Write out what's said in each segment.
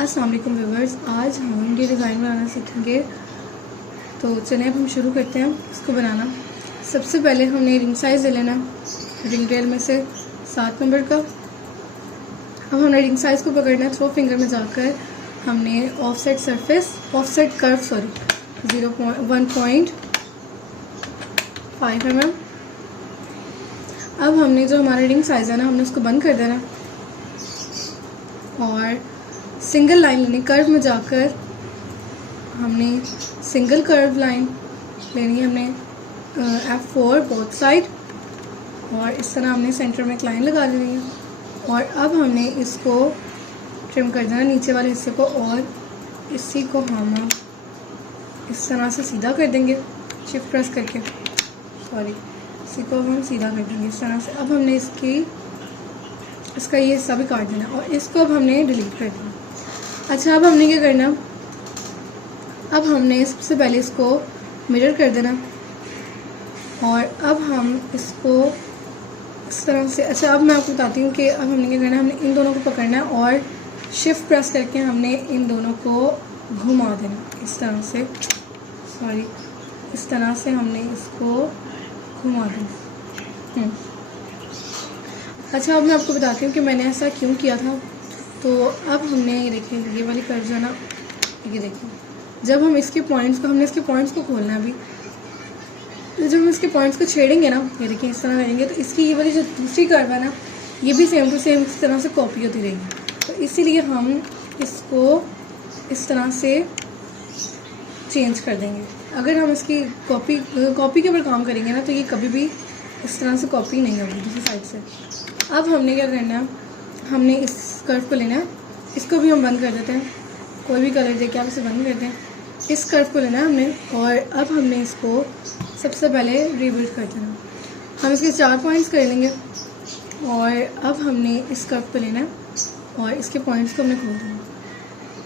अस्सलाम वालेकुम व्यूअर्स, आज हम ये डिज़ाइन बनाना सीखेंगे। तो चलिए अब हम शुरू करते हैं इसको बनाना। सबसे पहले हमने रिंग साइज़ ले लेना, रिंग टेल में से 7 नंबर का। अब हमने रिंग साइज़ को पकड़ना है, थ्रो फिंगर में जाकर हमने ऑफसेट कर्व 1.5 mm। अब हमने जो हमारा रिंग साइज़ है ना, हमने उसको बंद कर देना और सिंगल लाइन लेनी। कर्व में जाकर हमने सिंगल कर्व लाइन लेनी है, हमने F4 बोथ साइड, और इस तरह हमने सेंटर में एक लाइन लगा लेनी है। और अब हमने इसको ट्रिम कर देना नीचे वाले हिस्से को, और इसी को हम इस तरह से सीधा कर देंगे, शिफ्ट प्रेस करके, इसी को हम सीधा कर देंगे इस तरह से। अब हमने इसका ये हिस्सा भी काट देना और इसको अब हमने डिलीट कर देना। अच्छा, अब हमने क्या करना, अब हमने सबसे पहले इसको मिरर कर देना और अब हम इसको इस तरह से। अच्छा, अब मैं आपको बताती हूँ कि अब हमने क्या करना है, हमने इन दोनों को पकड़ना है और शिफ्ट प्रेस करके हमने इन दोनों को घुमा देना इस तरह से, इस तरह से हमने इसको घुमा देना। अच्छा, अब मैं आपको बताती हूँ कि मैंने ऐसा क्यों किया था। तो अब हमने ये देखिए, ये वाली कर्व जो है ना, ये देखिए, जब हम इसके पॉइंट्स को खोलना है अभी, तो जब हम इसके पॉइंट्स को छेड़ेंगे ना, ये देखिए इस तरह करेंगे, तो इसकी ये वाली जो दूसरी कर्व है ना, ये भी सेम टू सेम इस तरह से कॉपी होती रहेगी। तो इसीलिए हम इसको इस तरह से चेंज कर देंगे। अगर हम इसकी कॉपी के ऊपर काम करेंगे ना, तो ये कभी भी इस तरह से कॉपी नहीं होगी दूसरी साइड से। अब हमने क्या करना है, हमने इस कर्व को लेना है, इसको भी हम बंद कर देते हैं, कोई भी कलर देके आप इसे बंद कर दें। इस कर्व को लेना है हमने, और अब हमने इसको सबसे पहले रिबिल्ड कर देना। हम इसके 4 पॉइंट्स कर लेंगे और अब हमने इस कर्व को लेना है और इसके पॉइंट्स को हमने खोल देना।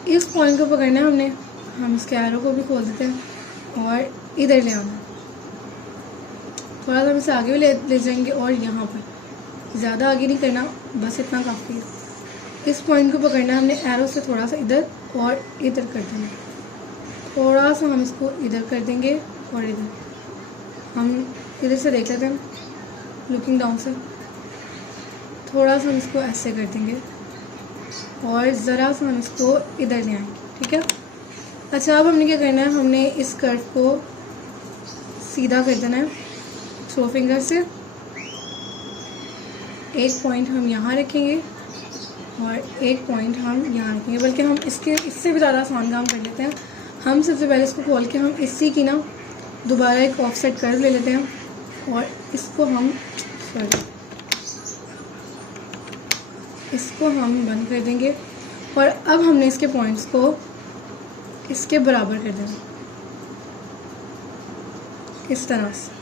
इस पॉइंट को पकड़ना है हमने, हम इसके एरो को भी खोल देते हैं और इधर ले आना, थोड़ा सा हम इसे आगे भी ले जाएंगे और यहाँ पर ज़्यादा आगे नहीं करना, बस इतना काफ़ी है। इस पॉइंट को पकड़ना है हमने, एरो से थोड़ा सा इधर और इधर कर देंगे, थोड़ा सा हम इसको इधर कर देंगे और इधर हम इधर से देख लेते हैं, लुकिंग डाउन से थोड़ा सा हम इसको ऐसे कर देंगे और ज़रा सा हम इसको इधर ले आएंगे, ठीक है। अच्छा, अब हमने क्या करना है, हमने इस कर्व को सीधा कर देना है थ्रो फिंगर से। एक पॉइंट हम यहाँ रखेंगे और एक पॉइंट हम यहाँ रखेंगे, बल्कि हम इससे भी ज़्यादा आसान काम कर लेते हैं। हम सबसे पहले इसको खोल के हम इसी की ना दोबारा एक ऑफसेट कर्व ले लेते हैं और इसको हम बंद कर देंगे। और अब हमने इसके पॉइंट्स को इसके बराबर कर देना इस तरह से।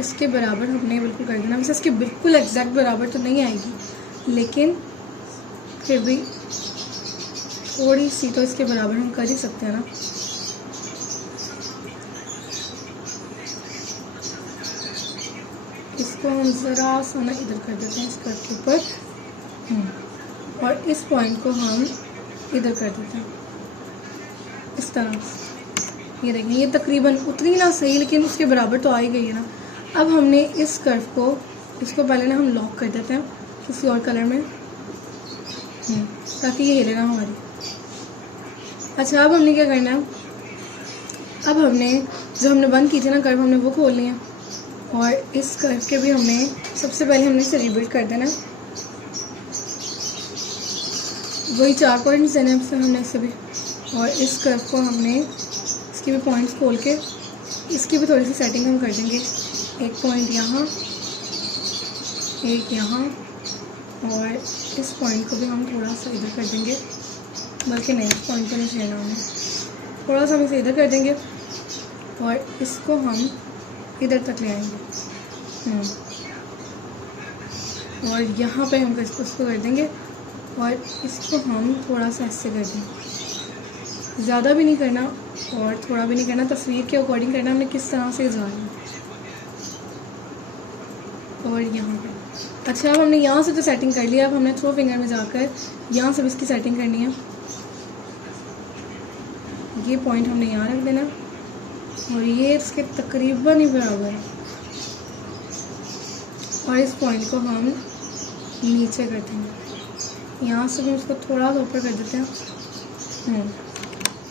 इसके बराबर हमने बिल्कुल कर देना। वैसे इसके बिल्कुल एग्जैक्ट बराबर तो नहीं आएगी, लेकिन फिर भी थोड़ी सी तो इसके बराबर हम कर ही सकते हैं ना। इसको हम ज़रा सा ना इधर कर देते हैं इस कर्व के ऊपर, और इस पॉइंट को हम इधर कर देते हैं इस तरह से। ये देखिए, ये तकरीबन उतनी ना सही, लेकिन उसके बराबर तो आ ही गई है ना। अब हमने इस कर्व को, इसको पहले ना हम लॉक कर देते हैं किसी और कलर में, ताकि ये हिले ना हमारी। अच्छा, अब हमने क्या करना है, अब हमने जो हमने बंद की थी ना कर्व, हमने वो खोलनी है और इस कर्व के भी हमने सबसे पहले हमने इसे रिबिल्ड कर देना है। वही 4 पॉइंट्स देने हैं हमने इसे भी, और इस कर्व को हमने इसके भी पॉइंट्स खोल के इसकी भी थोड़ी सी सेटिंग हम कर देंगे। एक पॉइंट यहाँ, एक यहाँ, और इस पॉइंट को भी हम थोड़ा सा इधर कर देंगे, बल्कि नहीं, इस पॉइंट को नहीं छेड़ना हमें, थोड़ा सा हम इसे इधर कर देंगे और इसको हम इधर तक ले आएंगे, और यहाँ पे हम इसको कर देंगे और इसको हम थोड़ा सा ऐसे कर देंगे, ज़्यादा भी नहीं करना और थोड़ा भी नहीं करना, तस्वीर के अकॉर्डिंग करना हमने किस तरह से जा रहे हैं। और यहाँ पे। अच्छा, अब हमने यहाँ से तो सेटिंग कर लिया, अब हमने थ्रो फिंगर में जाकर यहाँ से भी इसकी सेटिंग करनी है। ये पॉइंट हमने यहाँ रख देना और ये इसके तकरीबन ही बराबर है, और इस पॉइंट को हम नीचे कर देंगे। यहाँ से हम इसको थोड़ा सा ऊपर कर देते हैं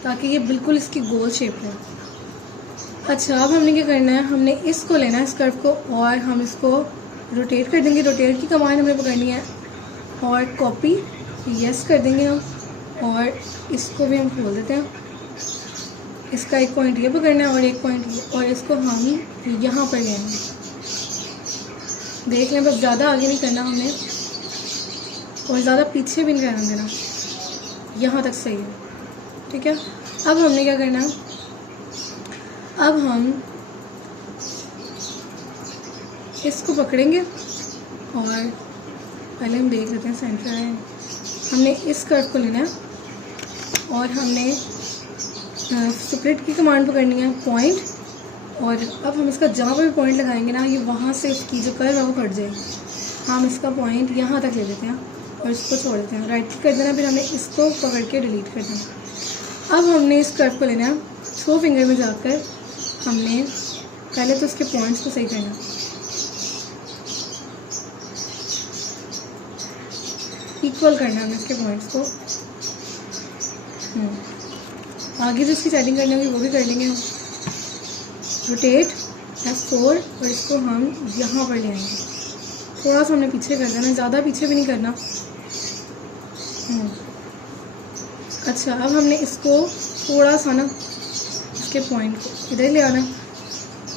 ताकि ये बिल्कुल इसकी गोल शेप है। अच्छा, अब हमने क्या करना है, हमने इसको लेना है इस कर्व को और हम इसको रोटेट कर देंगे। रोटेट की कमांड हमें पकड़नी है और कॉपी यस कर देंगे हम, और इसको भी हम खोल देते हैं। इसका एक पॉइंट ये पकड़ना है और एक पॉइंट ये, और इसको हम यहाँ पर लेंगे। देख लें, बस ज़्यादा आगे नहीं करना हमने और ज़्यादा पीछे भी नहीं रहना देना, यहाँ तक सही है, ठीक है। अब हमने क्या करना है, अब हम इसको पकड़ेंगे और पहले हम देख लेते हैं सेंटर है। हमने इस कर्व को लेना है और हमने स्प्लिट की कमांड पकड़नी है पॉइंट, और अब हम इसका जहाँ पर भी पॉइंट लगाएंगे ना, ये वहाँ से इसकी जो कर्व है वो कट जाएगी। हम इसका पॉइंट यहाँ तक ले लेते हैं और इसको छोड़ देते हैं, राइट क्लिक कर देना, फिर हमने इसको पकड़ के डिलीट कर देना। अब हमने इस कर्व को लेना है, थ्रो फिंगर में जाकर हमने पहले तो इसके पॉइंट्स को सही करना, इक्वल करना है इसके पॉइंट्स को। आगे जो इसकी सेटिंग करनी होगी वो भी कर लेंगे हम। रोटेट F4 और इसको हम यहाँ पर ले आएंगे, थोड़ा सा हमने पीछे कर देना, ज़्यादा पीछे भी नहीं करना। अच्छा, अब हमने इसको थोड़ा सा ना इसके पॉइंट को इधर ले आना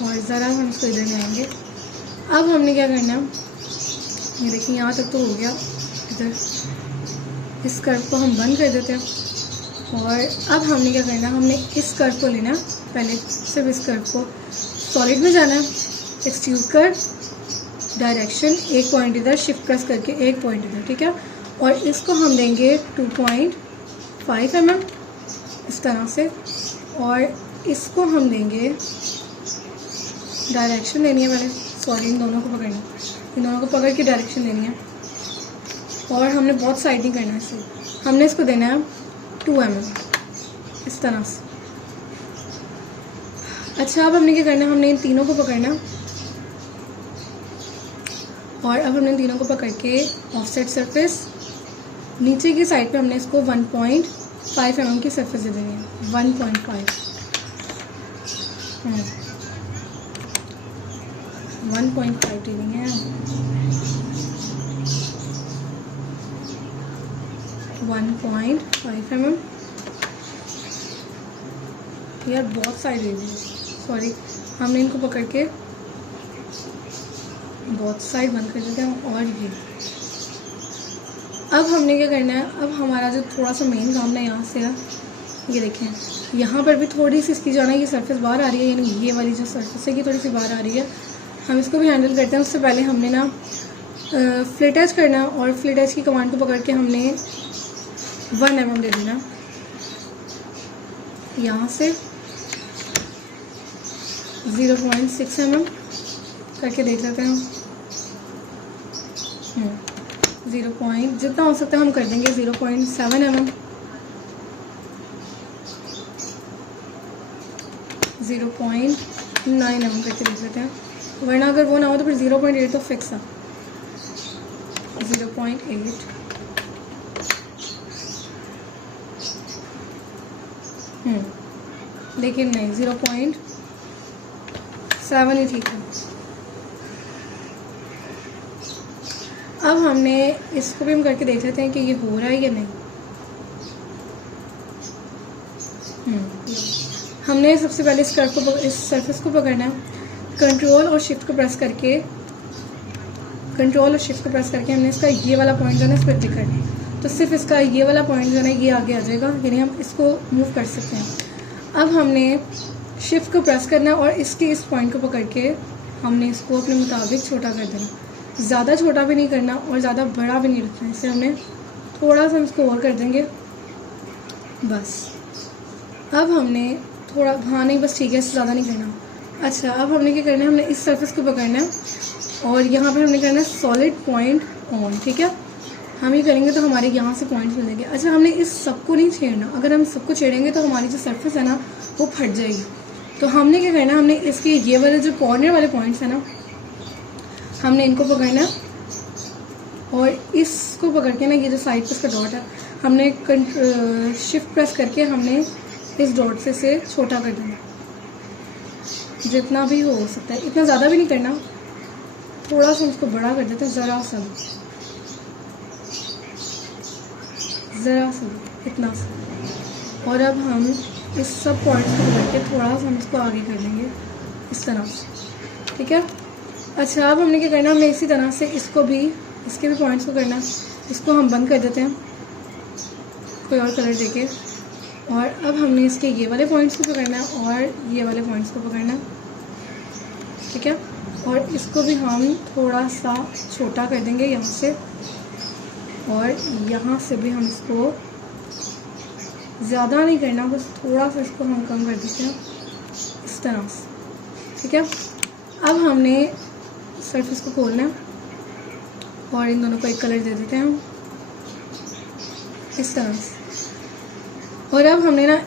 और ज़रा हम इसको इधर ले आएंगे। अब हमने क्या करना, ये देखिए यहाँ तक तो हो गया। इधर इस कर्व को हम बंद कर देते हैं और अब हमने क्या करना, हमने इस कर्व को लेना, पहले सिर्फ इस कर्व को सॉलिड में जाना है, एक्सट्रूड कर, डायरेक्शन, एक पॉइंट इधर, शिफ्ट प्रेस करके एक पॉइंट इधर, ठीक है। और इसको हम देंगे 2.5 mm इस तरह से, और इसको हम देंगे, डायरेक्शन लेनी है पहले, सॉरी इन दोनों को पकड़ना, इन दोनों को पकड़ के डायरेक्शन लेनी है, और हमने बहुत साइड नहीं करना है इसे, हमने इसको देना है 2 mm इस तरह से। अच्छा, अब हमने क्या करना है, हमने इन तीनों को पकड़ना और अब हमने इन तीनों को पकड़ के ऑफसेट सरफेस नीचे की साइड पे हमने इसको 1.5 mm की सरफेस दे देनी है, 1.5 दे देंगे हैं, 1.5 mm। यार बहुत साइड दे दी, सॉरी, हमने इनको पकड़ के बहुत साइड बंद कर देते हैं। और ये अब हमने क्या करना है, अब हमारा जो थोड़ा सा मेन काम है यहाँ से है, ये देखें यहाँ पर भी थोड़ी सी इसकी जो है ना ये सरफेस बाहर आ रही है, यानी ये वाली जो सरफेस है ये थोड़ी सी बाहर आ रही है। हम इसको भी हैंडल करते हैं। उससे पहले हमने ना फ्लिट एज करना, और फ्लिट एज की कमांड को पकड़ के हमने 1 mm दे देना यहाँ से, 0.6 mm करके देख लेते हैं। 0. जितना हो सकता है हम कर देंगे, 0.7 mm, 0.9 mm करके देख लेते हैं, वरना अगर वो ना हो तो फिर 0.8 तो फिक्स है, 0.8। लेकिन नहीं, 0.7 ही ठीक है। अब हमने इसको भी हम करके देख लेते हैं कि ये हो रहा है या नहीं। हमने सबसे पहले इस कर्व को, इस सरफेस को पकड़ना है, कंट्रोल और शिफ्ट को प्रेस करके हमने इसका ये वाला पॉइंट जो है ना इस पर क्लिक करना है, तो सिर्फ इसका ये वाला पॉइंट जो है ना ये आगे आ जाएगा, यानी हम इसको मूव कर सकते हैं। अब हमने शिफ्ट को प्रेस करना है और इसके इस पॉइंट को पकड़ के हमने इसको अपने मुताबिक छोटा कर देना, ज़्यादा छोटा भी नहीं करना और ज़्यादा बड़ा भी नहीं रखना। इससे हमने थोड़ा सा इसको और कर देंगे बस। अब हमने थोड़ा, हाँ नहीं बस ठीक है, इससे ज़्यादा नहीं करना। अच्छा, अब हमने क्या करना है, हमने इस सरफेस को पकड़ना है और यहाँ पे हमने करना है सॉलिड पॉइंट ऑन, ठीक है। हम ये करेंगे तो हमारे यहाँ से पॉइंट्स मिलेंगे। अच्छा, हमने इस सबको नहीं छेड़ना, अगर हम सबको छेड़ेंगे तो हमारी जो सरफेस है ना वो फट जाएगी। तो हमने क्या करना है, हमने इसके ये वाले जो कॉर्नर वाले पॉइंट्स हैं ना, हमने इनको पकड़ना और इसको पकड़ के ना, ये जो साइड पर इसका डॉट है, हमने शिफ्ट प्रेस करके हमने इस डॉट से इसे छोटा कर देना, जितना भी हो सकता है। इतना ज़्यादा भी नहीं करना, थोड़ा सा उसको बड़ा कर देते हैं, ज़रा सा इतना सा। और अब हम इस सब पॉइंट्स को पकड़ के थोड़ा सा हम इसको आगे कर देंगे इस तरह से, ठीक है। अच्छा, अब हमने क्या करना, हमने इसी तरह से इसको भी, इसके भी पॉइंट्स को करना है। इसको हम बंद कर देते हैं कोई और कलर देके, और अब हमने इसके ये वाले पॉइंट्स को पकड़ना है और ये वाले पॉइंट्स को पकड़ना है, ठीक है। और इसको भी हम थोड़ा सा छोटा कर देंगे यहाँ से, और यहाँ से भी हम इसको ज़्यादा नहीं करना, बस थोड़ा सा इसको हम कम कर देते हैं इस तरह से, ठीक है। अब हमने सरफेस को खोलना है और इन दोनों को एक कलर दे देते हैं हम इस तरह से। और अब हमने ना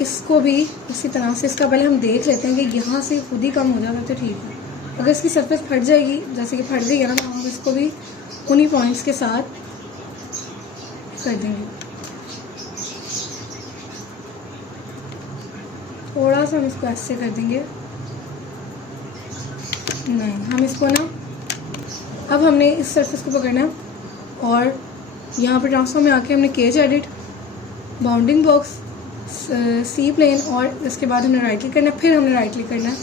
इसको भी इसी तरह से, इसका पहले हम देख लेते हैं कि यहाँ से खुद ही कम हो जाता तो ठीक है। अगर इसकी सरफेस फट जाएगी, जैसे कि फट गई है ना, तो हम इसको भी उन्हीं पॉइंट्स के साथ कर देंगे। थोड़ा सा हम इसको ऐसे कर देंगे, नहीं हम इसको ना, अब हमने इस सरफेस को पकड़ना है और यहाँ पे ट्रांसफॉर्म में आके हमने केज एडिट, बाउंडिंग बॉक्स, सी प्लेन, और इसके बाद हमने राइट क्लिक करना है, फिर हमने राइट क्लिक करना है।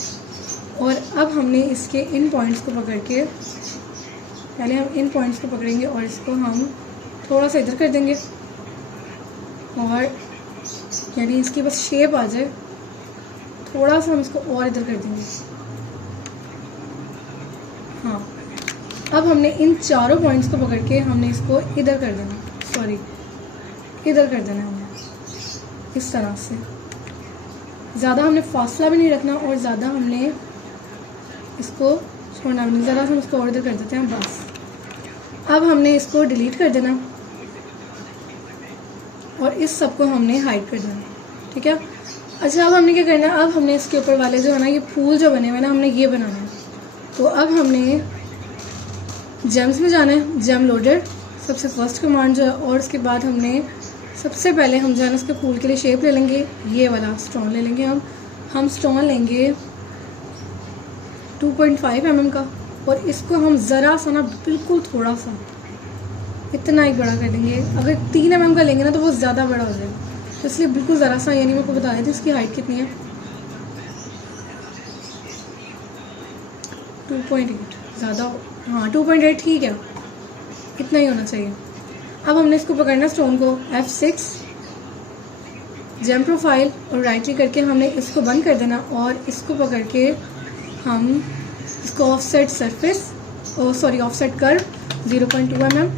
और अब हमने इसके इन पॉइंट्स को पकड़ के, पहले हम इन पॉइंट्स को पकड़ेंगे और इसको हम थोड़ा सा इधर कर देंगे, और यानी इसकी बस शेप आ जाए, थोड़ा सा हम इसको और इधर कर देंगे। हाँ, अब हमने इन चारों पॉइंट्स को पकड़ के हमने इसको इधर कर देना, इधर कर देना हमने इस तरह से। ज़्यादा हमने फासला भी नहीं रखना और ज़्यादा हमने इसको छोड़ना भी नहीं, ज़रा सा हम इसको और इधर कर देते हैं बस। अब हमने इसको डिलीट कर देना और इस सब को हमने हाइड कर देना, ठीक है। अच्छा, अब हमने क्या करना है, अब हमने इसके ऊपर वाले जो है ना, ये फूल जो बने हुए ना, हमने ये बनाना है। तो अब हमने जेम्स में जाना है, जेम लोडर सबसे फर्स्ट कमांड जो है, और उसके बाद हमने सबसे पहले हम जो है ना इसके फूल के लिए शेप ले लेंगे, ये वाला स्टोन ले लेंगे हम स्टोन लेंगे 2.5 mm का, और इसको हम ज़रा सा ना, बिल्कुल थोड़ा सा, इतना ही बड़ा कर देंगे। अगर 3 mm का लेंगे ना तो वो ज़्यादा बड़ा हो जाएगा, तो इसलिए बिल्कुल ज़रा सा, यानी मेरे को बता दें इसकी हाइट कितनी है, 2.8, ज़्यादा, हाँ 2.8 ठीक है, इतना ही होना चाहिए। अब हमने इसको पकड़ना स्टोन को, F6 जेम प्रोफाइल, और राइट क्लिक करके हमने इसको बंद कर देना, और इसको पकड़ के हम इसको offset surface, sorry offset curve 0.2 mm,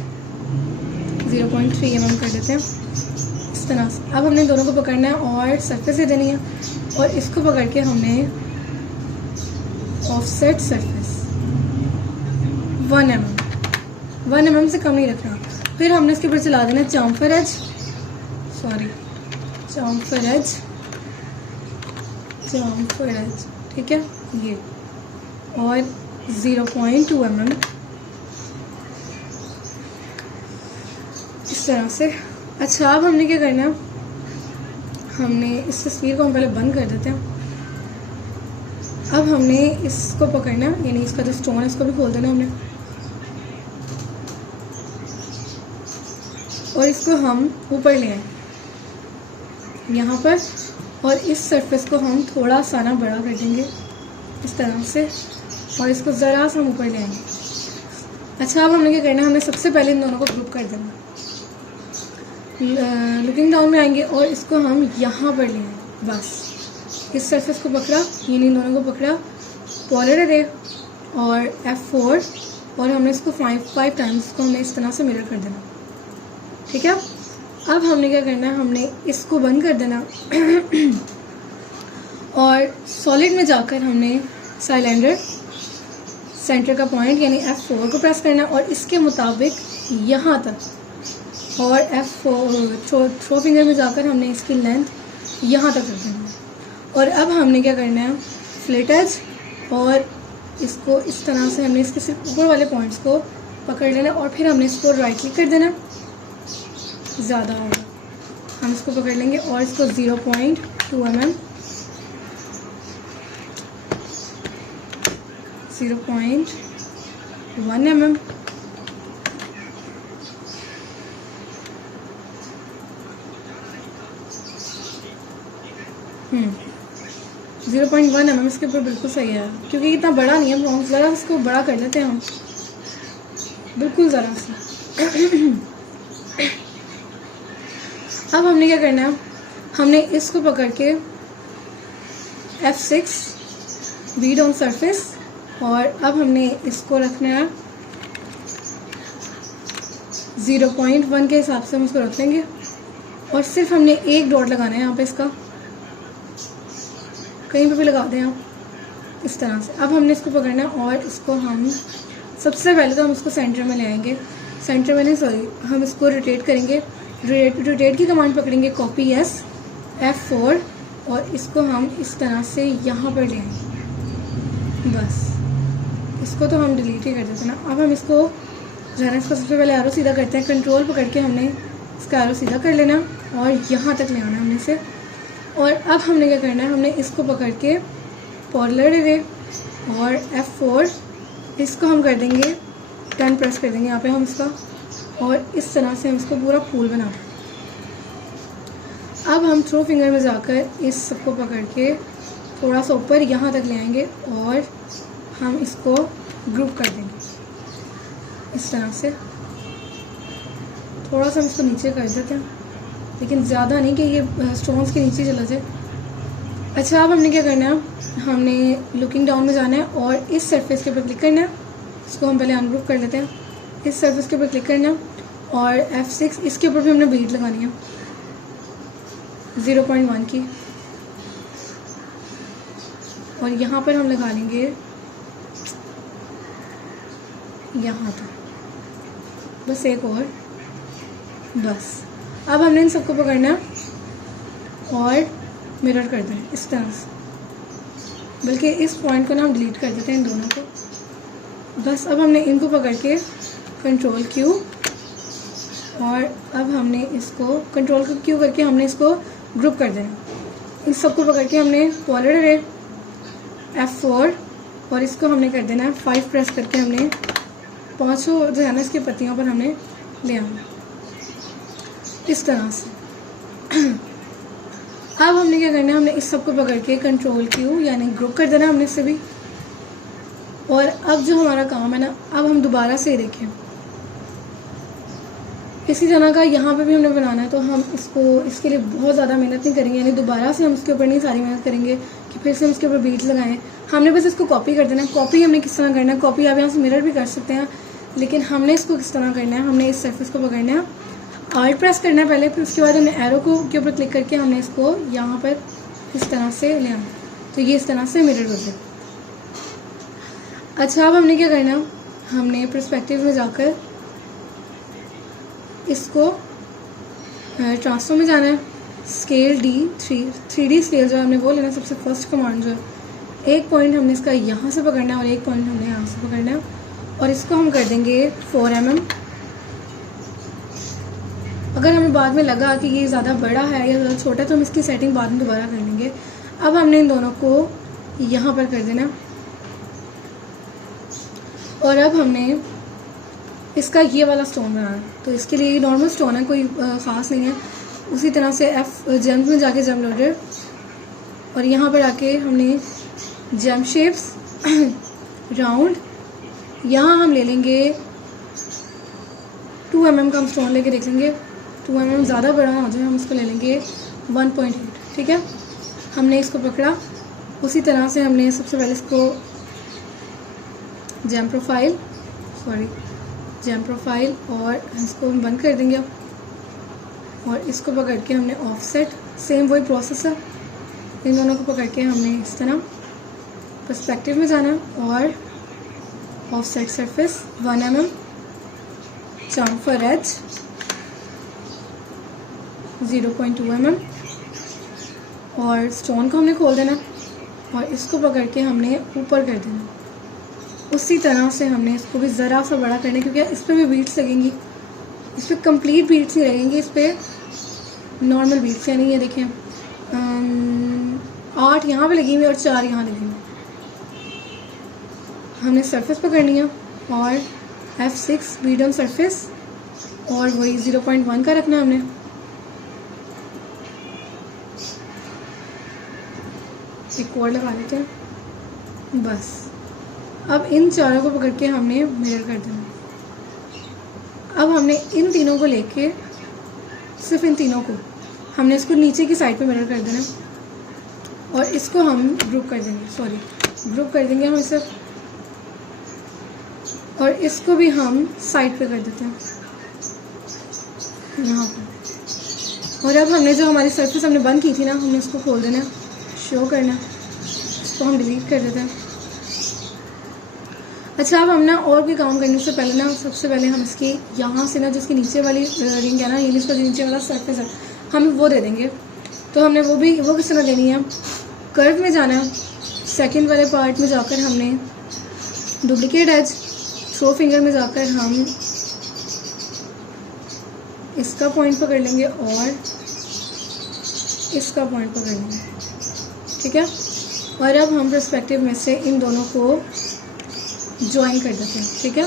0.3 mm कर देते हैं इस तरह से। अब हमने दोनों को पकड़ना है और सरफेस दे देनी है, और इसको पकड़ के हमने ऑफसेट सरफेस 1 mm से कम नहीं रखना। फिर हमने इसके ऊपर चला देना चाम्फर एज, ठीक है, ये, और 0.2 mm इस तरह से। अच्छा, अब हमने क्या करना है, हमने इस तस्वीर को हम पहले बंद कर देते हैं। अब हमने इसको पकड़ना, यानी इसका जो स्टोन है इसको भी खोल देना हमने, और इसको हम ऊपर ले आए यहाँ पर, और इस सरफेस को हम थोड़ा सा ना बड़ा कर देंगे इस तरह से, और इसको ज़रा सा हम ऊपर ले आएंगे। अच्छा, अब हमने क्या करना है, हमने सबसे पहले इन दोनों को ग्रुप कर देना, लुकिंग डाउन में आएंगे और इसको हम यहाँ पर ले आएंगे, बस इस सरफेस को पकड़ा, यानी इन दोनों को पकड़ा, पॉलर अरे और F4, और हमने इसको 5 टाइम्स इसको हमने इस तरह से मिरर कर देना, ठीक है। अब हमने क्या करना है, हमने इसको बंद कर देना और सॉलिड में जाकर हमने सेंटर का पॉइंट यानी F4 को प्रेस करना है और इसके मुताबिक यहाँ तक, और F4 थ्रो फिंगर में जाकर हमने इसकी लेंथ यहाँ तक कर देना है। और अब हमने क्या करना है, फ्लिट एज, और इसको इस तरह से हमने इसके सिर्फ ऊपर वाले पॉइंट्स को पकड़ लेना और फिर हमने इसको राइट क्लिक कर देना, ज़्यादा होगा, हम इसको पकड़ लेंगे और इसको 0.2 mm 0.1 mm 0.1 mm इसके ऊपर बिल्कुल सही है, क्योंकि इतना बड़ा नहीं है ब्रॉन्ज, ज़रा इसको बड़ा कर लेते हैं हम, बिल्कुल ज़रा सा। अब हमने क्या करना है, हमने इसको पकड़ के F6 बीड ऑन सरफेस, और अब हमने इसको रखना है 0.1 के हिसाब से हम इसको रख लेंगे, और सिर्फ हमने एक डॉट लगाना है यहाँ पे, इसका कहीं पे भी लगा दें आप इस तरह से। अब हमने इसको पकड़ना है और इसको हम सबसे पहले तो हम इसको सेंटर में ले आएंगे, सेंटर में नहीं सॉरी, हम इसको रोटेट करेंगे, रोटेट की कमांड पकड़ेंगे कॉपी एस F4, और इसको हम इस तरह से यहाँ पर ले आएंगे, बस इसको तो हम डिलीट ही कर देते हैं ना। अब हम इसको जो है ना, इसको सबसे पहले एरो सीधा करते हैं, कंट्रोल पकड़ के हमने इसका एरो सीधा कर लेना और यहाँ तक ले आना हमने से। और अब हमने क्या करना है, हमने इसको पकड़ के पैरेलल अरे और F4 इसको हम कर देंगे 10 प्रेस कर देंगे यहाँ पे हम इसका, और इस तरह से हम इसको पूरा फूल बना। अब हम थ्रो फिंगर में जाकर इस सबको पकड़ के थोड़ा सा ऊपर यहाँ तक ले आएंगे और हम इसको ग्रुप कर देंगे इस तरह से। थोड़ा सा हम इसको नीचे कर देते हैं, लेकिन ज़्यादा नहीं कि ये स्टोन्स के नीचे चला जाए। अच्छा, अब हमने क्या करना है, हमने लुकिंग डाउन में जाना है और इस सरफेस के ऊपर क्लिक करना है, इसको हम पहले अनग्रुप कर लेते हैं। इस सरफेस के ऊपर क्लिक करना है और F6 इसके ऊपर भी हमने बीट लगानी है 0.1 की, और यहाँ पर हम लगा लेंगे यहाँ तक, बस एक और, बस। अब हमने इन सबको पकड़ना और मिरर कर देना इस तरह से, बल्कि इस पॉइंट को ना हम डिलीट कर देते हैं इन दोनों को, बस। अब हमने इनको पकड़ के कंट्रोल Q, और अब हमने इसको कंट्रोल Q करके हमने इसको ग्रुप कर देना। इन सबको पकड़ के हमने पैरेलल अरे F4, और इसको हमने कर देना है 5 प्रेस करके हमने पाँचों जो है ना इसकी पत्तियों पर हमने ले आना इस तरह से। अब हमने क्या करना है, हमने इस सबको पकड़ के कंट्रोल Q यानी ग्रुप कर देना हमने इससे भी। और अब जो हमारा काम है ना, अब हम दोबारा से देखें इसी तरह का यहाँ पे भी हमने बनाना है, तो हम इसको इसके लिए बहुत ज़्यादा मेहनत नहीं करेंगे, यानी दोबारा से हम इसके ऊपर नहीं सारी मेहनत करेंगे कि फिर से हम इसके ऊपर बीट्स लगाएं। हमने बस इसको कॉपी कर देना है। कॉपी हमने किस तरह करना है, कॉपी आप यहाँ से मिरर भी कर सकते हैं, लेकिन हमने इसको किस तरह करना है, हमने इस सरफेस को पकड़ना है, आल्ट प्रेस करना है पहले, फिर उसके बाद हमने एरो को के ऊपर क्लिक करके हमने इसको यहाँ पर इस तरह से ले आना, तो ये इस तरह से मिरर होते। अच्छा, अब हमने क्या करना, हमने पर्सपेक्टिव में जाकर इसको ट्रांसफॉर्म में जाना है, स्केल D 3D स्केल जो है हमने वो लेना, सबसे फर्स्ट कमांड जो है, एक पॉइंट हमने इसका यहाँ से पकड़ना है और एक पॉइंट हमने यहाँ से पकड़ना है, और इसको हम कर देंगे 4 mm। अगर हमें बाद में लगा कि ये ज़्यादा बड़ा है या ज़्यादा छोटा है तो हम इसकी सेटिंग बाद में दोबारा कर लेंगे। अब हमने इन दोनों को यहाँ पर कर देना, और अब हमने इसका ये वाला स्टोन बनाना है, तो इसके लिए नॉर्मल स्टोन है, कोई ख़ास नहीं है। उसी तरह से जेम्स में जाके जेम लोडर, और यहाँ पर आके हमने जेम शेप्स राउंड, यहाँ हम ले लेंगे 2 mm का हम स्टोन लेके देख लेंगे, 2 mm ज़्यादा बड़ा हो जाए हम इसको ले लेंगे 1.8, ठीक है। हमने इसको पकड़ा, उसी तरह से हमने सबसे पहले इसको जेम प्रोफाइल और इसको हम बंद कर देंगे, और इसको पकड़ के हमने ऑफसेट, सेम वही प्रोसेस है, इन दोनों को पकड़ के हमने इस तरह पर्सपेक्टिव में जाना और offset surface 1 mm, chamfer edge 0.2 mm, और स्टोन को हमने खोल देना और इसको पकड़ के हमने ऊपर कर देना। उसी तरह से हमने इसको भी ज़रा सा बड़ा करना है, क्योंकि इस पर भी बीट्स लगेंगी। इस पर कंप्लीट बीट्स नहीं लगेंगी, इस पर नॉर्मल बीट्स, यानी ये देखें 8 यहाँ पे लगी हुई और 4 यहाँ लगी हुई। हमने सरफेस पकड़नी है और F6 मीडियम सरफेस और वही 0.1 का रखना है हमने। एक और लगा लेते हैं बस। अब इन चारों को पकड़ के हमने मिरर कर देना। अब हमने इन तीनों को लेके, सिर्फ इन तीनों को हमने इसको नीचे की साइड पे मिरर कर देना और इसको हम ग्रुप कर देंगे, ग्रुप कर देंगे हम इसे, और इसको भी हम साइड पे कर देते हैं यहाँ पर। और अब हमने जो हमारी सरफेस हमने बंद की थी ना, हमने इसको खोल देना, शो करना, इसको हम डिलीट कर देते हैं। अच्छा, अब हम ना और भी काम करने से पहले ना, सबसे पहले हम इसकी यहाँ से ना, जो इसकी नीचे वाली रिंग है ना, ये इसका जो नीचे वाला सरफेस है, हम वो दे देंगे। तो हमने वो किस तरह देनी है, कर्व में जाना है, सेकंड वाले पार्ट में जाकर हमने डुप्लीकेट एज, थ्रो फिंगर में जाकर हम इसका पॉइंट पकड़ लेंगे और इसका पॉइंट पकड़ लेंगे, ठीक है। और अब हम पर्सपेक्टिव में से इन दोनों को ज्वाइन कर देते हैं, ठीक है।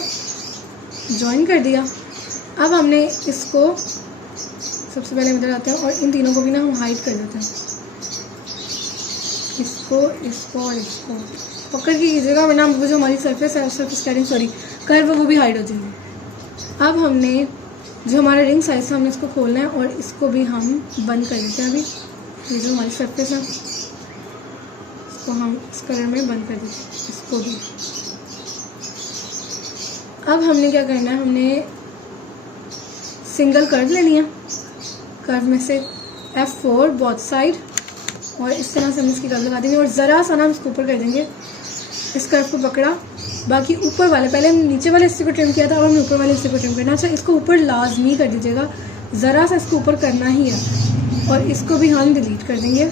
ज्वाइन कर दिया। अब हमने इसको सबसे पहले इधर आते हैं और इन तीनों को भी ना हम हाइड कर देते हैं, इसको और इसको पकड़ के कीजिएगा, वरना वो जो हमारी सरफेस है, सरफेस कटिंग कर्व, वो भी हाइड हो जाएगी। अब हमने जो हमारा रिंग साइज है, हमने इसको खोलना है और इसको भी हम बंद कर देते हैं। अभी ये जो हमारी सरफेस है, इसको हम इस कलर में बंद कर देते हैं, इसको भी। अब हमने क्या करना है, हमने सिंगल कर्व लेनी है, कर्व में से F4 बोथ साइड, और इस तरह से हम इसकी कर्व लगा देंगे और ज़रा सा ना हम इसको ऊपर कर देंगे। इस कर्व को पकड़ा, बाकी ऊपर वाले, पहले हमने नीचे वाले हिस्से को ट्रिम किया था और हमने ऊपर वाले हिस्से को ट्रिम करना। अच्छा, इसको ऊपर लाजमी कर दीजिएगा, ज़रा सा इसको ऊपर करना ही है, और इसको भी हम डिलीट कर देंगे।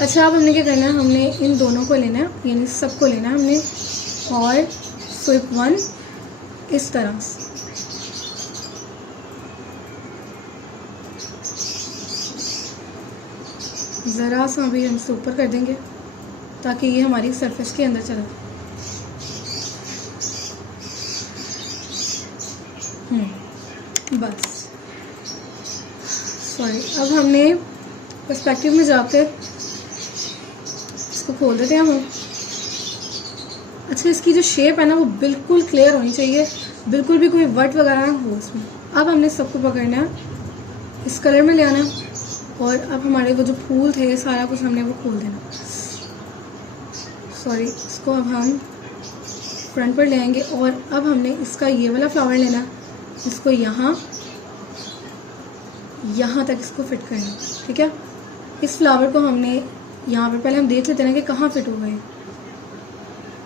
अच्छा, अब हमने क्या करना है, हमने इन दोनों को लेना है, यानी सबको लेना है हमने, और स्विप 1 इस तरह से, ज़रा सा अभी हम इसे ऊपर कर देंगे ताकि ये हमारी सरफेस के अंदर चला। बस, सॉरी। अब हमने पर्सपेक्टिव में जाकर इसको खोल देते हैं हम। अच्छा, इसकी जो शेप है ना, वो बिल्कुल क्लियर होनी चाहिए, बिल्कुल भी कोई वर्ट वगैरह ना हो उसमें। अब हमने सबको पकड़ना है, इस कलर में ले आना, और अब हमारे वो जो फूल थे, सारा कुछ हमने वो खोल देना। सॉरी, इसको अब हम फ्रंट पर ले आएंगे और अब हमने इसका ये वाला फ्लावर लेना, इसको यहाँ तक इसको फिट करना, ठीक है। इस फ्लावर को हमने यहाँ पर, पहले हम देख लेते हैं ना कि कहाँ फिट होगा ये।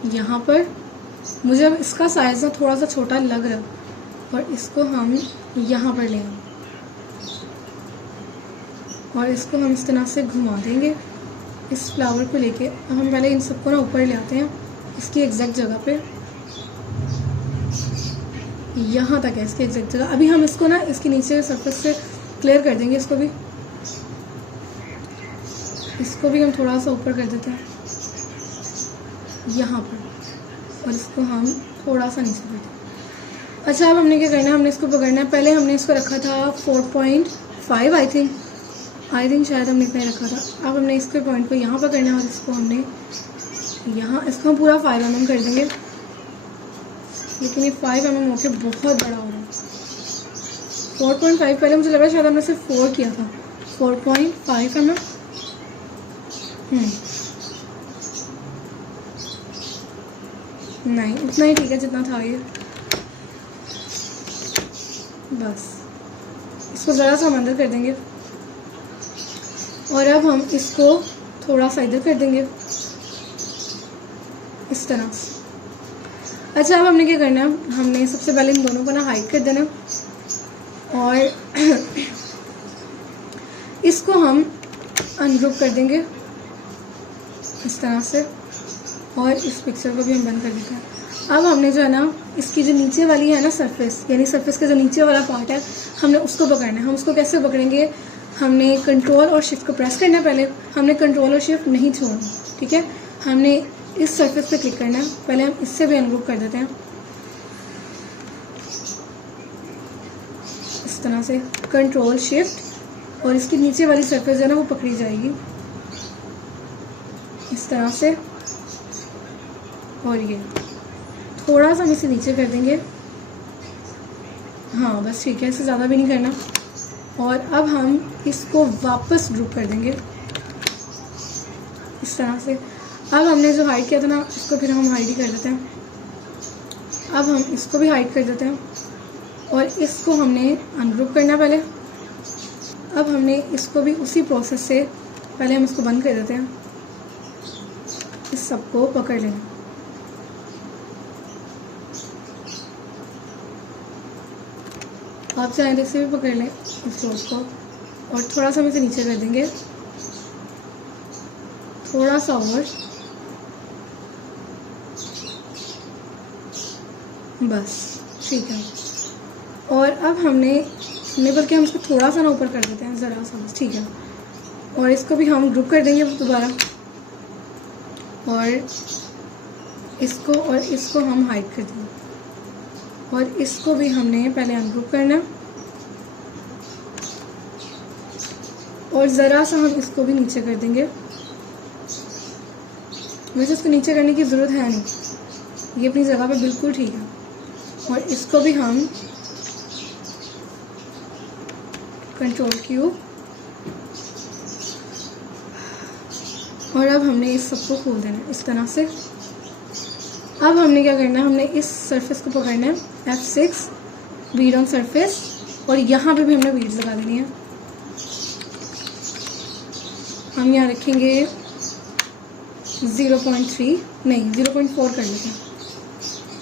यहाँ पर मुझे अब इसका साइज़ ना थोड़ा सा छोटा लग रहा है, और इसको हम यहाँ पर लेंगे और इसको हम इस तरह से घुमा देंगे इस फ्लावर को लेके। अब हम पहले इन सबको ना ऊपर ले आते हैं, इसकी एग्जैक्ट जगह पे, यहाँ तक है इसकी एग्जैक्ट जगह। अभी हम इसको ना इसके नीचे सरफेस से क्लियर कर देंगे, इसको भी हम थोड़ा सा ऊपर कर देते हैं यहाँ पर, और इसको हम थोड़ा सा नीचे कर देते हैं। अच्छा, अब हमने क्या करना है, हमने इसको पकड़ना है। पहले हमने इसको रखा था 4.5 आई थिंक शायद हमने इतना रखा था। अब हमने इसके पॉइंट को यहाँ पकड़ना है और इसको हमने यहाँ, इसको हम पूरा 5 mm कर देंगे, लेकिन ये 5 mm होके बहुत बड़ा हो रहा है। 4.5 पहले मुझे लगा शायद हमने सिर्फ 4 किया था, 4.5 mm। नहीं, उतना ही ठीक है जितना था ये। बस, इसको ज़रा सा हम अंदर कर देंगे और अब हम इसको थोड़ा सा इधर कर देंगे इस तरह से। अच्छा, अब हमने क्या करना है, हमने सबसे पहले इन दोनों को ना हाइड कर देना और इसको हम अनग्रुप कर देंगे इस तरह से, और इस पिक्चर को भी हम बंद कर देते हैं। अब हमने जो है ना इसकी जो नीचे वाली है ना सरफेस, यानी सरफेस का जो नीचे वाला पार्ट है, हमने उसको पकड़ना है। हम उसको कैसे पकड़ेंगे, हमने कंट्रोल और शिफ्ट को प्रेस करना है। पहले हमने कंट्रोल और शिफ्ट नहीं छोड़ना, ठीक है। हमने इस सरफेस पे क्लिक करना है, पहले हम इससे भी अनग्रुप कर देते हैं इस तरह से, कंट्रोल शिफ्ट, और इसकी नीचे वाली सरफेस जो है ना वो पकड़ी जाएगी इस तरह से। और ये थोड़ा सा हम इसे नीचे कर देंगे, हाँ बस ठीक है, इससे ज़्यादा भी नहीं करना। और अब हम इसको वापस ग्रुप कर देंगे इस तरह से। अब हमने जो हाइड किया था ना, इसको फिर हम हाइड ही कर देते हैं। अब हम इसको भी हाइड कर देते हैं और इसको हमने अनग्रुप करना पहले। अब हमने इसको भी उसी प्रोसेस से पहले हम इसको बंद कर देते हैं, इस सबको पकड़ लेना। आप चाहें तो इससे भी पकड़ लें इस रोड को, और थोड़ा सा हम इसे नीचे कर देंगे, थोड़ा सा और, बस ठीक है। और अब हमने बल्कि हम इसको थोड़ा सा ना ऊपर कर देते हैं, ज़रा सा बस, ठीक है। और इसको भी हम ग्रुप कर देंगे दोबारा, और इसको हम हाइड कर देंगे, और इसको भी हमने पहले अनग्रुप करना, और ज़रा सा हम इसको भी नीचे कर देंगे। वैसे इसको नीचे करने की ज़रूरत है नहीं, ये अपनी जगह पे बिल्कुल ठीक है। और इसको भी हम कंट्रोल क्यू, और अब हमने इस सबको खोल देना है इस तरह से। अब हमने क्या करना है, हमने इस सरफेस को पकड़ना है, F6 बीड ऑन सरफेस, और यहाँ पे भी हमने बीड्स लगा देनी है। हम यहाँ रखेंगे 0.3 नहीं 0.4 कर लेते हैं,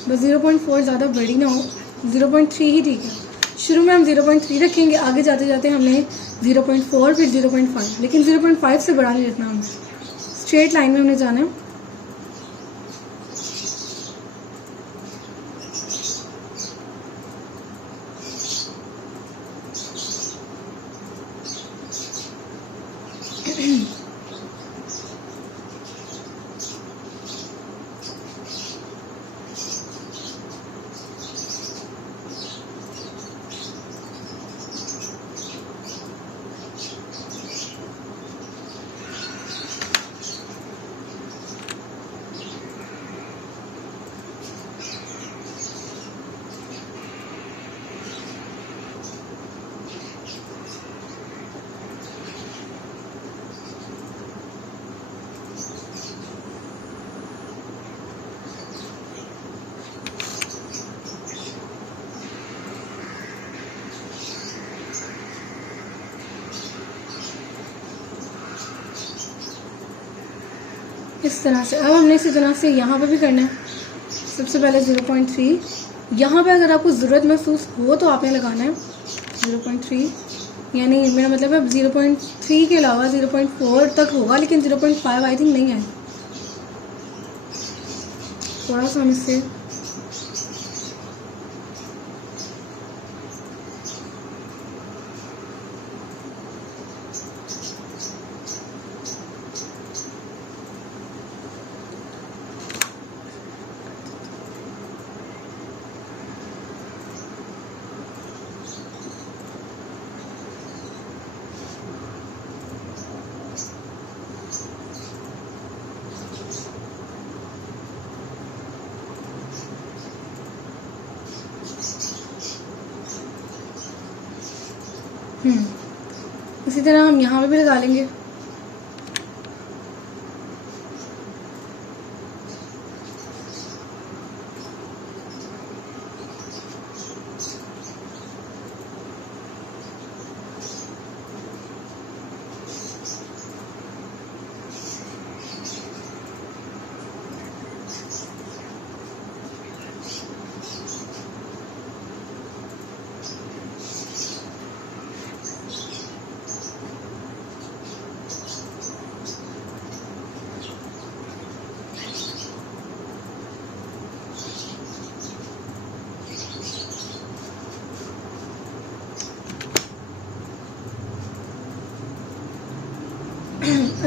बस 0.4 ज़्यादा बड़ी ना हो, 0.3 ही ठीक है। शुरू में हम 0.3 रखेंगे, आगे जाते जाते हमने 0.4 फिर 0.5, लेकिन 0.5 से बड़ा नहीं रखना, हमें स्ट्रेट लाइन में हमने जाना है। इस तरह से। अब हमने इसी तरह से यहाँ पे भी करना है। सबसे पहले 0.3, यहाँ पे अगर आपको ज़रूरत महसूस हो तो आपने लगाना है 0.3, यानी मेरा मतलब है 0.3 के अलावा 0.4 तक होगा, लेकिन 0.5 आई थिंक नहीं है। थोड़ा सा हम इससे इसी तरह हम यहाँ पे भी लगा लेंगे।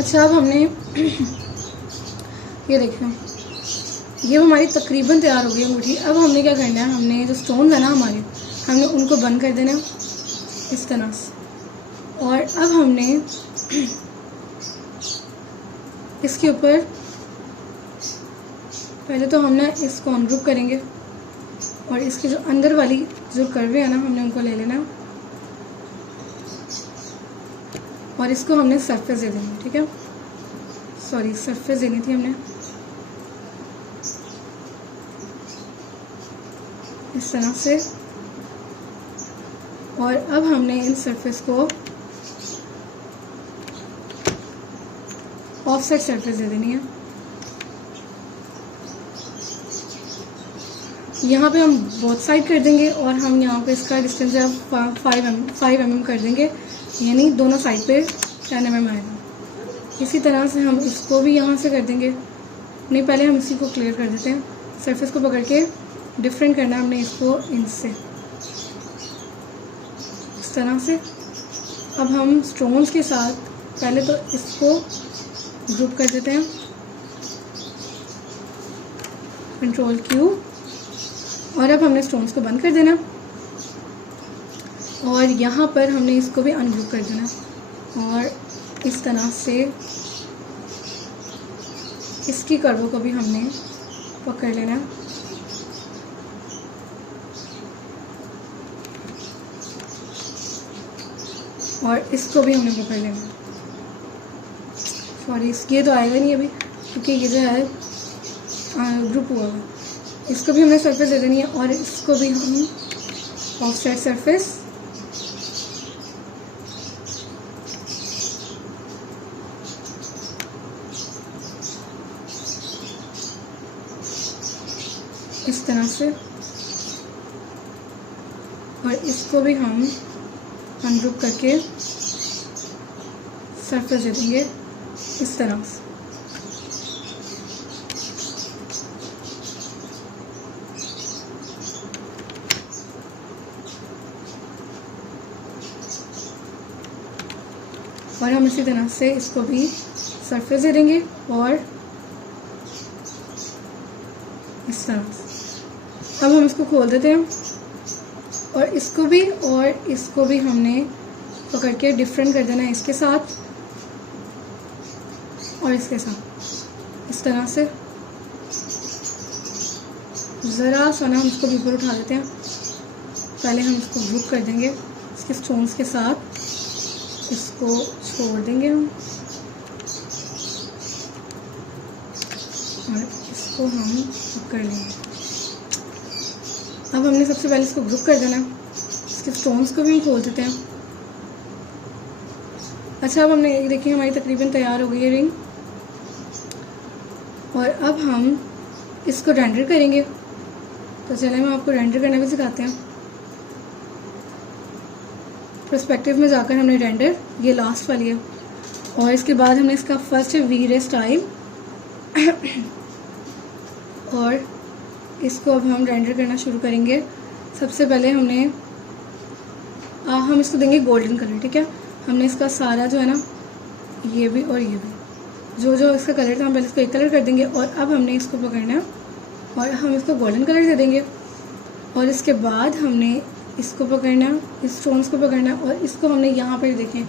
अच्छा, अब हमने ये देखें, ये हमारी तकरीबन तैयार हो गई अंगूठी। अब हमने क्या करना है, हमने जो स्टोन है ना हमारे, हमने उनको बंद कर देना इस तरह से। और अब हमने इसके ऊपर पहले तो हमने इसको अनग्रुप करेंगे और इसके जो अंदर वाली जो कर्वे है ना, हमने उनको ले लेना और इसको हमने सरफेस दे देंगे। ठीक है, सॉरी, सरफेस देनी थी हमने इस तरह से। और अब हमने इन सरफेस को ऑफसेट सरफेस दे देनी है। यहाँ पे हम बोथ साइड कर देंगे और हम यहाँ पे इसका डिस्टेंस 5 mm कर देंगे, यानी दोनों साइड पे 10 mm आएगा। इसी तरह से हम इसको भी यहाँ से कर देंगे। नहीं, पहले हम इसी को क्लियर कर देते हैं। सरफेस को पकड़ के डिफरेंट करना है हमने इसको इनसे, इस तरह से। अब हम स्टोन्स के साथ पहले तो इसको ग्रुप कर देते हैं, Ctrl+Q, और अब हमने स्टोन्स को बंद कर देना और यहाँ पर हमने इसको भी अनग्रुप कर देना और इस तरह से इसकी कर्वों को भी हमने पकड़ लेना। और इसको भी हमने पकड़ लेना। सॉरी, ये तो आएगा नहीं अभी क्योंकि ये जो है ग्रुप हुआ है। इसको भी हमने सरफेस दे देनी है और इसको भी हम ऑफसेट सरफेस, इस तरह से, और इसको भी हम अनग्रुप करके सरफेस दे देंगे इस तरह से। और हम इसी तरह से इसको भी सरफेस दे देंगे और इस तरह से। अब हम इसको खोल देते हैं और इसको भी हमने पकड़ के डिफरेंट कर देना है इसके साथ और इसके साथ, इस तरह से। ज़रा सा ना हम इसको भी ऊपर उठा देते हैं। पहले हम इसको ग्रुप कर देंगे इसके स्टोन्स के साथ, इसको छोड़ देंगे हम और इसको हम पकड़ लेंगे। अब हमने सबसे पहले इसको ग्रुप कर देना, इसके स्टोन्स को भी हम खोल देते हैं। अच्छा, अब हमने देखिए हमारी तकरीबन तैयार हो गई है रिंग। और अब हम इसको रेंडर करेंगे, तो चलिए हम आपको रेंडर करना भी सिखाते हैं। पर्सपेक्टिव में जाकर हमने रेंडर, ये लास्ट वाली है, और इसके बाद हमने इसका फर्स्ट है V-Ray स्टाइल और इसको अब हम रेंडर करना शुरू करेंगे। सबसे पहले हम इसको देंगे गोल्डन कलर। ठीक है, हमने इसका सारा जो है ना, ये भी और ये भी, जो इसका कलर था हम पहले इसको एक कलर कर देंगे और अब हमने इसको पकड़ना है और हम इसको गोल्डन कलर दे देंगे। और इसके बाद हमने इसको पकड़ना, इस स्टोन्स को पकड़ना और इसको हमने यहाँ पर देखें,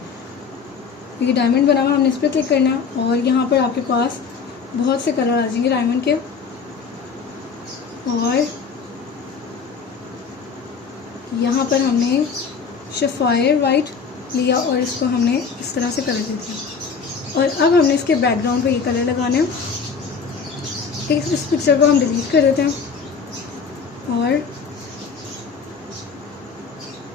ये डायमंड बना हुआ, हमने इस पर क्लिक करना और यहाँ पर आपके पास बहुत से कलर आ जाएंगे डायमंड के। और यहाँ पर हमने शेफायर वाइट लिया और इसको हमने इस तरह से कलर दे दिया। और अब हमने इसके बैकग्राउंड पे ये कलर लगाने हैं। इस पिक्चर को हम डिलीट कर देते हैं और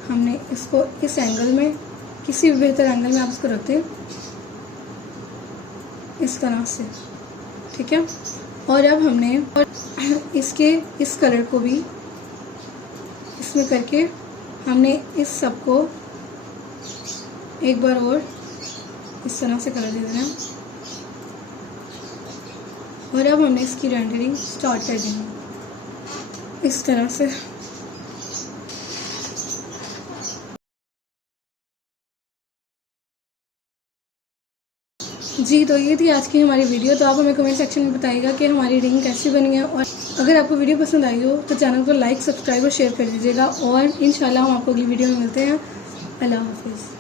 हमने इसको इस एंगल में, किसी भी बेहतर एंगल में आप इसको रखते हैं इस तरह से। ठीक है, और अब हमने इसके इस कलर को भी इसमें करके हमने इस सब को एक बार और इस तरह से कलर दे देना है और अब हमने इसकी रेंडरिंग स्टार्ट कर देंगे इस तरह से। जी जी, तो ये थी आज की हमारी वीडियो। तो आप हमें कमेंट सेक्शन में बताइएगा कि हमारी रिंग कैसी बनी है, और अगर आपको वीडियो पसंद आई हो तो चैनल को लाइक, सब्सक्राइब और शेयर कर दीजिएगा। और इंशाल्लाह हम आपको अगली वीडियो में मिलते हैं। अल्लाह हाफिज़।